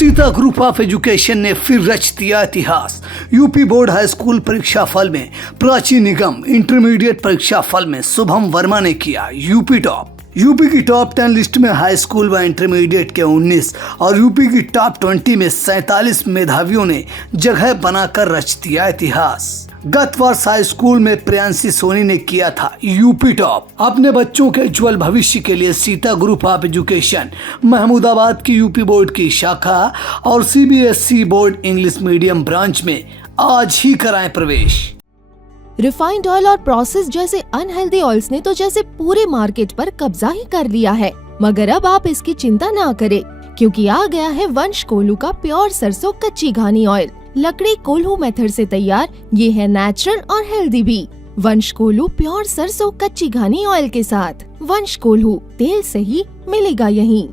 Sita group of education ने फिर रच दिया इतिहास। यूपी बोर्ड हाई स्कूल परीक्षा फल में प्राची निगम, इंटरमीडिएट परीक्षा फल में शुभम वर्मा ने किया यूपी टॉप। यूपी की टॉप 10 लिस्ट में हाई स्कूल व इंटरमीडिएट के 19 और यूपी की टॉप 20 में 47 मेधावियों ने जगह बनाकर रच दिया इतिहास। गत वर्ष हाई स्कूल में प्रियांशी सोनी ने किया था यूपी टॉप। अपने बच्चों के उज्जवल भविष्य के लिए Sita group of education Mahmudabad की यूपी बोर्ड की शाखा और CBSE board English medium branch में आज ही कराएं प्रवेश। रिफाइंड ऑयल और प्रोसेस जैसे अनहेल्दी ऑयल्स ने तो जैसे पूरे मार्केट पर कब्जा ही कर लिया है, मगर अब आप इसकी चिंता ना करें, क्योंकि आ गया है वंश कोल्हू का प्योर सरसों कच्ची घानी ऑयल। लकड़ी कोल्हू मेथड से तैयार, ये है नेचुरल और हेल्दी भी। वंश कोल्हू प्योर सरसों कच्ची घानी ऑयल के साथ। वंश कोल्हू, तेल सही मिलेगा यहीं।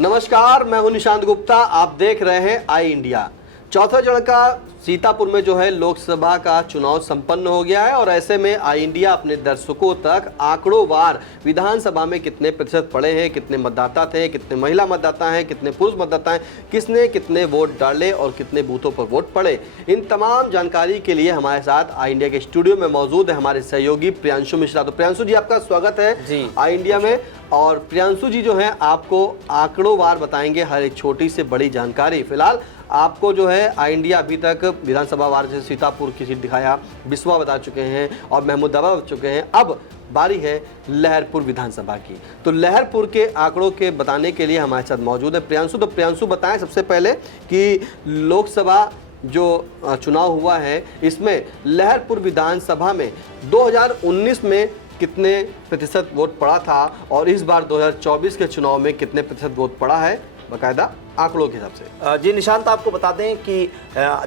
नमस्कार, मैं हूं निशांत गुप्ता। आप देख रहे हैं आई इंडिया। चौथा चरण का सीतापुर में जो है लोकसभा का चुनाव संपन्न हो गया है और ऐसे में आई इंडिया अपने दर्शकों तक आंकड़ोंवार विधानसभा में कितने प्रतिशत पड़े हैं, कितने मतदाता थे, कितने महिला मतदाता हैं, कितने पुरुष मतदाता हैं, किसने कितने वोट डाले और कितने बूथों पर वोट पड़े, इन तमाम जानकारी के लिए हमारे साथ आई इंडिया के स्टूडियो में मौजूद है हमारे सहयोगी प्रियांशु मिश्रा। तो प्रियांशु जी, आपका स्वागत है जी आई इंडिया में। और प्रियांशु जी जो है आपको आंकड़ोंवार बताएंगे हर एक छोटी से बड़ी जानकारी। फिलहाल आपको जो है आई इंडिया अभी तक विधानसभा वार जैसे सीतापुर की सीट दिखाया, बिस्वा बता चुके हैं और महमूदाबाद बता चुके हैं। अब बारी है लहरपुर विधानसभा की। तो लहरपुर के आंकड़ों के बताने के लिए हमारे साथ मौजूद है प्रियांशु। तो प्रियांशु बताएं सबसे पहले कि लोकसभा जो चुनाव हुआ है इसमें लहरपुर विधानसभा में 2019 में कितने प्रतिशत वोट पड़ा था और इस बार 2024 के चुनाव में कितने प्रतिशत वोट पड़ा है बाकायदा आंकड़ों के हिसाब से। जी निशांत, आपको बता दें कि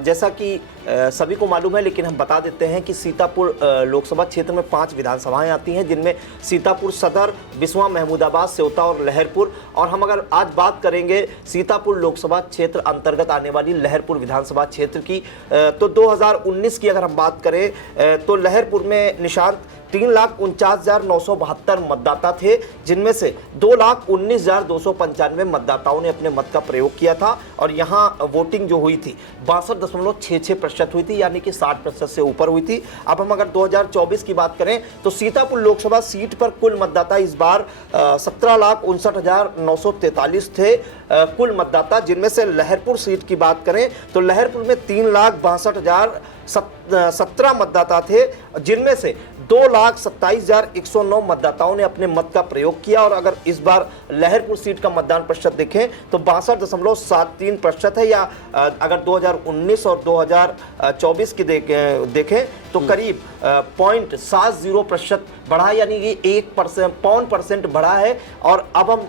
जैसा कि सभी को मालूम है, लेकिन हम बता देते हैं कि सीतापुर लोकसभा क्षेत्र में 5 विधानसभाएं आती हैं, जिनमें सीतापुर सदर, बिस्वा, महमूदाबाद, सेवता और लहरपुर। और हम अगर आज बात करेंगे सीतापुर लोकसभा क्षेत्र अंतर्गत आने वाली लहरपुर विधानसभा क्षेत्र की, तो 2019 की अगर हम बात करें तो लहरपुर में निशांत 3,49,972 मतदाता थे, जिनमें से 2,19,295 मतदाताओं ने अपने मत का प्रयोग किया था। और यहाँ वोटिंग जो हुई थी 62.66% हुई थी, यानी कि 60% से ऊपर हुई थी। अब हम अगर 2024 की बात करें तो सीतापुर लोकसभा सीट पर कुल मतदाता इस बार 17,59,943 थे कुल मतदाता, जिनमें से लहरपुर सीट की बात करें तो लहरपुर में 3,62,017 मतदाता थे, जिनमें से 2,27,109 मतदाताओं ने अपने मत का प्रयोग किया। और अगर इस बार लहरपुर सीट का मतदान प्रतिशत देखें तो 62.73% है, या अगर 2019 और 2024 की देखें तो करीब 0.70% बढ़ा है, यानी कि 1% बढ़ा है। और अब हम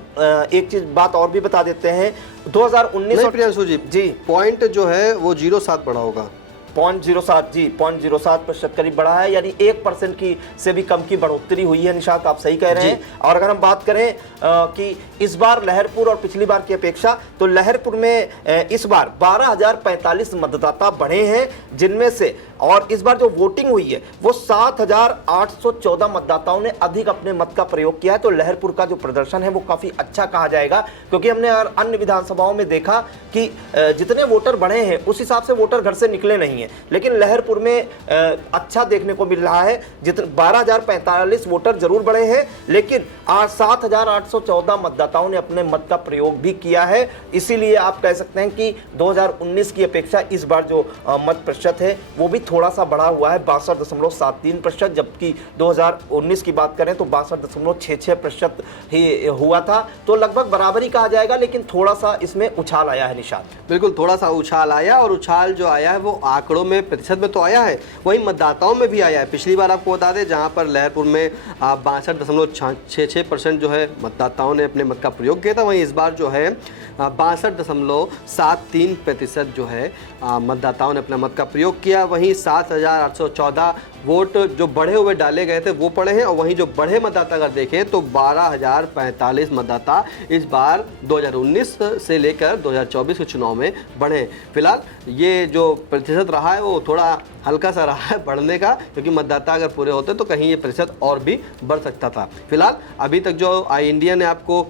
एक चीज बात और भी बता देते हैं, 2019 प्रियांशु जी पॉइंट जो है वो 0.7 बढ़ा होगा। 0.07 जी 0.07% करीब बढ़ा है, यानी 1% की से भी कम की बढ़ोतरी हुई है। निशांत, आप सही कह रहे हैं। और अगर हम बात करें कि इस बार लहरपुर और पिछली बार की अपेक्षा, तो लहरपुर में इस बार 12,045 मतदाता बढ़े हैं, जिनमें से और इस बार जो वोटिंग हुई है वो 7,814 मतदाताओं ने अधिक अपने मत का प्रयोग किया है। तो लहरपुर का जो प्रदर्शन है वो काफी अच्छा कहा जाएगा, क्योंकि हमने अन्य विधानसभाओं में देखा कि जितने वोटर बढ़े हैं उस हिसाब से वोटर घर से निकले नहीं है, लेकिन लहरपुर में अच्छा देखने को मिल रहा है। 12,045 वोटर जरूर बढ़े हैं, लेकिन 7,814 मतदाताओं ने अपने मत का प्रयोग भी किया है। इसीलिए आप कह सकते हैं कि 2019 की अपेक्षा इस बार जो मत प्रतिशत है वो भी थोड़ा सा बढ़ा हुआ है, 62.73%, जबकि 2019 की बात करें तो 62.66% ही हुआ था। तो लगभग बराबरी कहा जाएगा, लेकिन थोड़ा सा इसमें उछाल आया है निशान। बिल्कुल, थोड़ा सा उछाल आया, और उछाल जो आया है वो आंकड़ों में प्रतिशत में तो आया है, वही मतदाताओं में भी आया है। पिछली बार आपको बता दें जहां पर लहरपुर में 62.66% जो है मतदाताओं ने अपने मत का प्रयोग किया था, वहीं इस बार जो है 62.73% जो है मतदाताओं ने अपना मत का प्रयोग किया। वहीं 7,814 वोट जो बढ़े हुए डाले गए थे वो पड़े हैं, और वहीं जो बढ़े मतदाता अगर देखें तो 12,045 मतदाता इस बार 2019 से लेकर 2024 के चुनाव में बढ़े। फिलहाल ये जो प्रतिशत रहा है वो थोड़ा हल्का सा रहा है बढ़ने का, क्योंकि मतदाता अगर पूरे होते तो कहीं ये प्रतिशत और भी बढ़ सकता था। फिलहाल अभी तक जो आई इंडिया ने आपको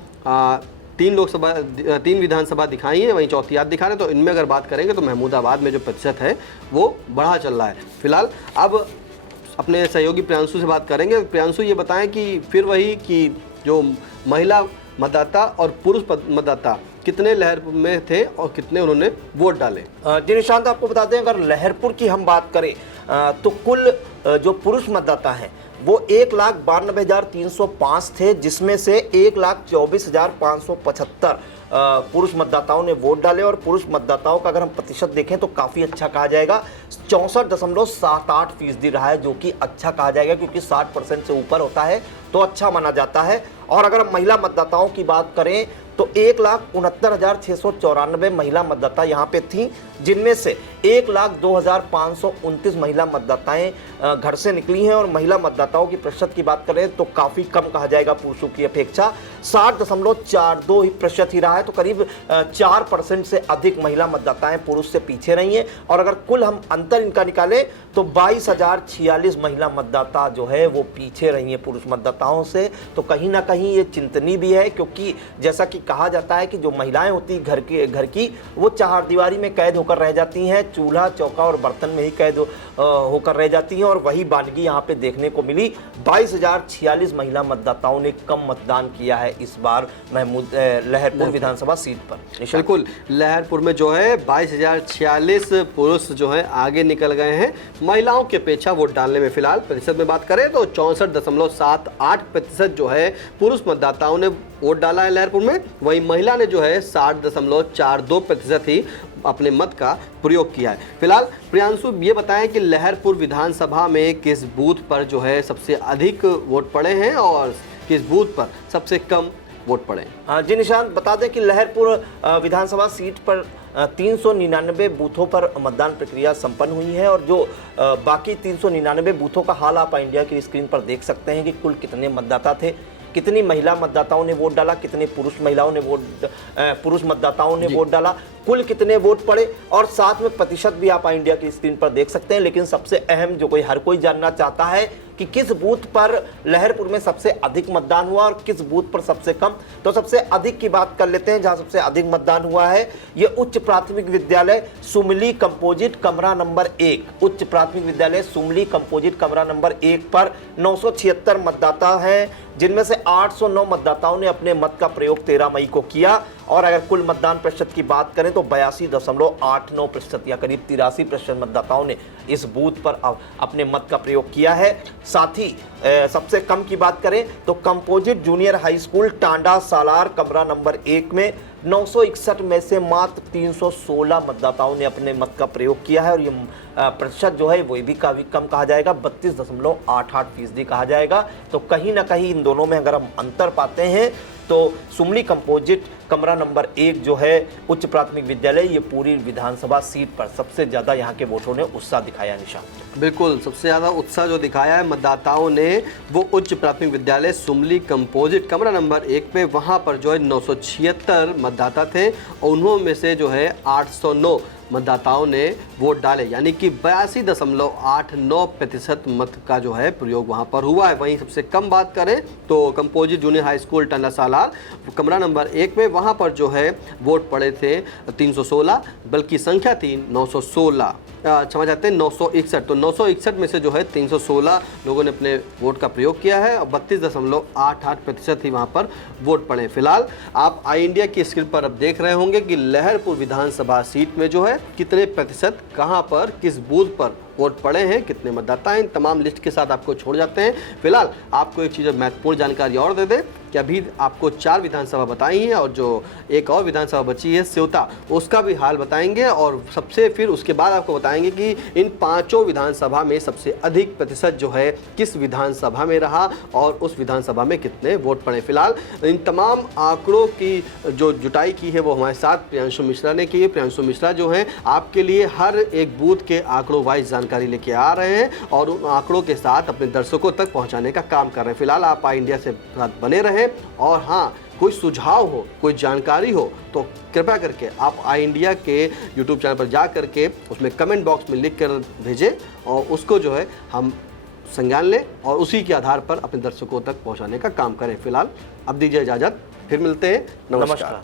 तीन विधानसभा दिखाई है, वहीं चौथी याद दिखा रहे हैं। तो इनमें अगर बात करेंगे तो महमूदाबाद में जो प्रतिशत है वो बढ़ा चल रहा है फिलहाल। अब अपने सहयोगी प्रियांशु से बात करेंगे। प्रियांशु, ये बताएं कि फिर वही कि जो महिला मतदाता और पुरुष मतदाता कितने लहरपुर में थे और कितने उन्होंने वोट डाले? जी निशांत, आपको बता दें, अगर लहरपुर की हम बात करें तो कुल जो पुरुष मतदाता हैं वो 1,92,305 थे, जिसमें से 1,24,575 पुरुष मतदाताओं ने वोट डाले। और पुरुष मतदाताओं का अगर हम प्रतिशत देखें तो काफ़ी अच्छा कहा जाएगा, 64.78% रहा है, जो कि अच्छा कहा जाएगा क्योंकि 60% से ऊपर होता है तो अच्छा माना जाता है। और अगर हम महिला मतदाताओं की बात करें तो 1,69,694 महिला मतदाता यहाँ पे थी, जिनमें से 1,02,529 महिला मतदाताएं घर से निकली हैं। और महिला मतदाताओं की प्रतिशत की बात करें तो काफ़ी कम कहा जाएगा पुरुषों की अपेक्षा, 60.42% ही रहा है। तो करीब 4% से अधिक महिला मतदाताएं पुरुष से पीछे रही हैं। और अगर कुल हम अंतर इनका निकालें तो 22,046 महिला मतदाता जो है वो पीछे रही हैं पुरुष मतदाताओं से। तो कहीं ना कहीं ये चिंतनीय भी है, क्योंकि जैसा कि कहा जाता है कि जो महिलाएं होती घर की वो चारदीवारी में कैद होकर रह जाती हैं, चूल्हा चौका और बर्तन में ही कैद होकर रह जाती हैं। और वही बानगी यहाँ पे देखने को मिली। 22,046 महिला मतदाताओं ने कम मतदान किया है इस बार लहरपुर विधानसभा सीट पर। बिल्कुल, लहरपुर में जो है 22,046 पुरुष जो है आगे निकल गए हैं महिलाओं की अपेक्षा वोट डालने में। फिलहाल प्रतिशत में बात करें तो 64.78% जो है पुरुष मतदाताओं ने वोट डाला है लहरपुर में, वहीं महिला ने जो है 60.42% ही अपने मत का प्रयोग किया है। फिलहाल प्रियांशु, ये बताएं कि लहरपुर विधानसभा में किस बूथ पर जो है सबसे अधिक वोट पड़े हैं और किस बूथ पर सबसे कम वोट पड़े? जी निशांत, बता दें कि लहरपुर विधानसभा सीट पर 399 बूथों पर मतदान प्रक्रिया संपन्न हुई है। और जो बाकी 399 बूथों का हाल आप इंडिया की स्क्रीन पर देख सकते हैं कि कुल कितने मतदाता थे, कितनी महिला मतदाताओं ने वोट डाला, कितने पुरुष मतदाताओं ने वोट डाला, कुल कितने वोट पड़े, और साथ में प्रतिशत भी आप इंडिया की स्क्रीन पर देख सकते हैं। लेकिन सबसे अहम जो हर कोई जानना चाहता है कि किस बूथ पर लहरपुर में सबसे अधिक मतदान हुआ और किस बूथ पर सबसे कम, तो सबसे अधिक की बात कर लेते हैं। जहां सबसे अधिक मतदान हुआ है ये उच्च प्राथमिक विद्यालय सुमली कंपोजिट कमरा नंबर 1, उच्च प्राथमिक विद्यालय सुमली कंपोजिट कमरा नंबर 1 पर 976 मतदाता हैं, जिनमें से 809 मतदाताओं ने अपने मत का प्रयोग 13 मई को किया। और अगर कुल मतदान प्रतिशत की बात करें तो 82.89% या करीब 83% मतदाताओं ने इस बूथ पर अपने मत का प्रयोग किया है। साथ ही सबसे कम की बात करें तो composite junior high school Tanda Salar कमरा नंबर 1 में 961 में से मात्र 316 मतदाताओं ने अपने मत का प्रयोग किया है। और ये प्रतिशत जो है वो भी काफ़ी कम कहा जाएगा, 32.88% कहा जाएगा। तो कहीं ना कहीं इन दोनों में अगर हम अंतर पाते हैं तो सुमली कंपोजिट कमरा नंबर 1 जो है उच्च प्राथमिक विद्यालय, ये पूरी विधानसभा सीट पर सबसे ज़्यादा यहाँ के वोटरों ने उत्साह दिखाया। निशान, बिल्कुल, सबसे ज़्यादा उत्साह जो दिखाया है मतदाताओं ने वो उच्च प्राथमिक विद्यालय सुमली कंपोजिट कमरा नंबर 1 पे, वहाँ पर जो है 976 मतदाता थे और उन्होंने में से जो है 809 मतदाताओं ने वोट डाले, यानी कि 82.89% मत का जो है प्रयोग वहां पर हुआ है। वहीं सबसे कम बात करें तो composite junior high school Tanda Salar कमरा नंबर 1 में, वहां पर जो है वोट पड़े थे 316, बल्कि संख्या थी 916, क्षमा चाहते हैं 961। तो 961 में से जो है 316 लोगों ने अपने वोट का प्रयोग किया है और 32.88% ही वहाँ पर वोट पड़े। फिलहाल आप आई इंडिया की स्क्रीन पर अब देख रहे होंगे कि लहरपुर विधानसभा सीट में जो है कितने प्रतिशत कहाँ पर किस बूथ पर वोट पड़े हैं, कितने मतदाता हैं, तमाम लिस्ट के साथ आपको छोड़ जाते हैं। फिलहाल आपको एक चीज़ महत्वपूर्ण जानकारी और दे दें कि अभी आपको 4 विधानसभा बताई हैं और जो एक और विधानसभा बची है सेवता, उसका भी हाल बताएंगे और सबसे फिर उसके बाद आपको बताएंगे कि इन 5 विधानसभा में सबसे अधिक प्रतिशत जो है किस विधानसभा में रहा और उस विधानसभा में कितने वोट पड़े। फिलहाल इन तमाम आंकड़ों की जो जुटाई की है वो हमारे साथ प्रियांशु मिश्रा ने की है। प्रियांशु मिश्रा जो है आपके लिए हर एक बूथ के आंकड़ों वाइज जानकारी लेके आ रहे हैं और उन आंकड़ों के साथ अपने दर्शकों तक पहुंचाने का काम कर रहे हैं। फिलहाल आप आई इंडिया से साथ बने रहें और हाँ, कोई सुझाव हो, कोई जानकारी हो तो कृपया करके आप आई इंडिया के यूट्यूब चैनल पर जा करके उसमें कमेंट बॉक्स में लिख कर भेजें और उसको जो है हम संज्ञान लें और उसी के आधार पर अपने दर्शकों तक पहुंचाने का काम करें। फिलहाल अब दीजिए इजाज़त। फिर मिलते हैं। नमस्कार। नमस्कार।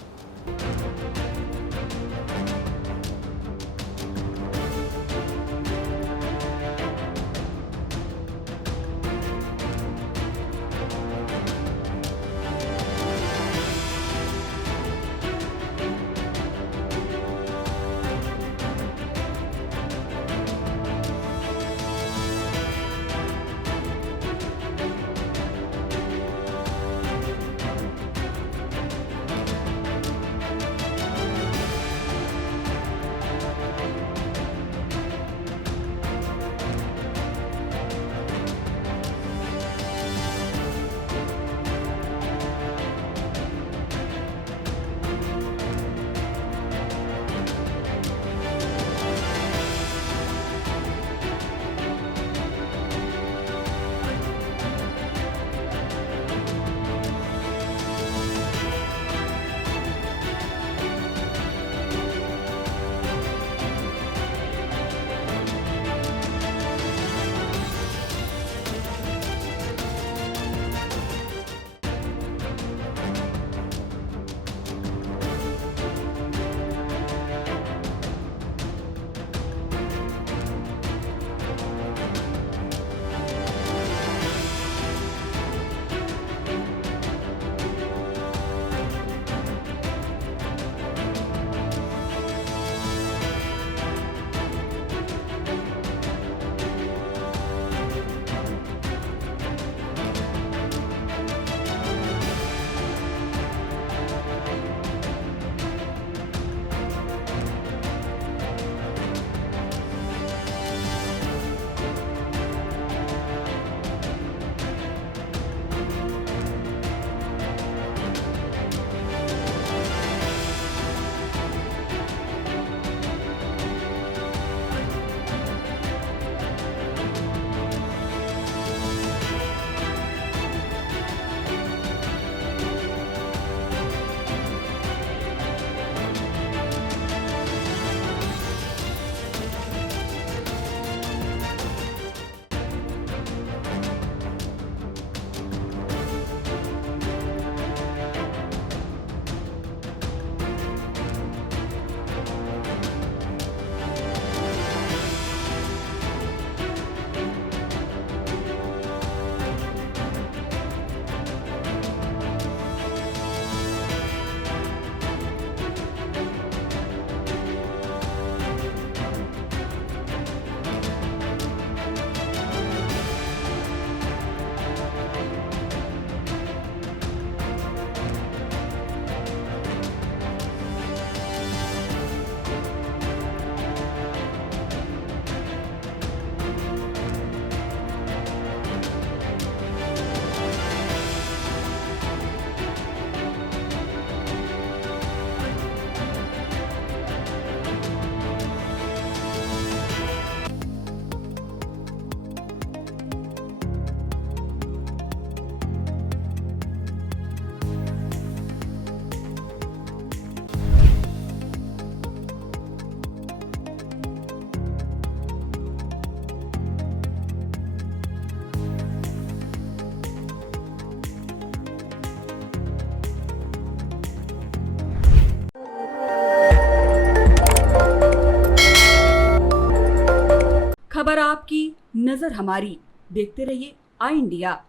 खबर आपकी, नजर हमारी। देखते रहिए आई इंडिया।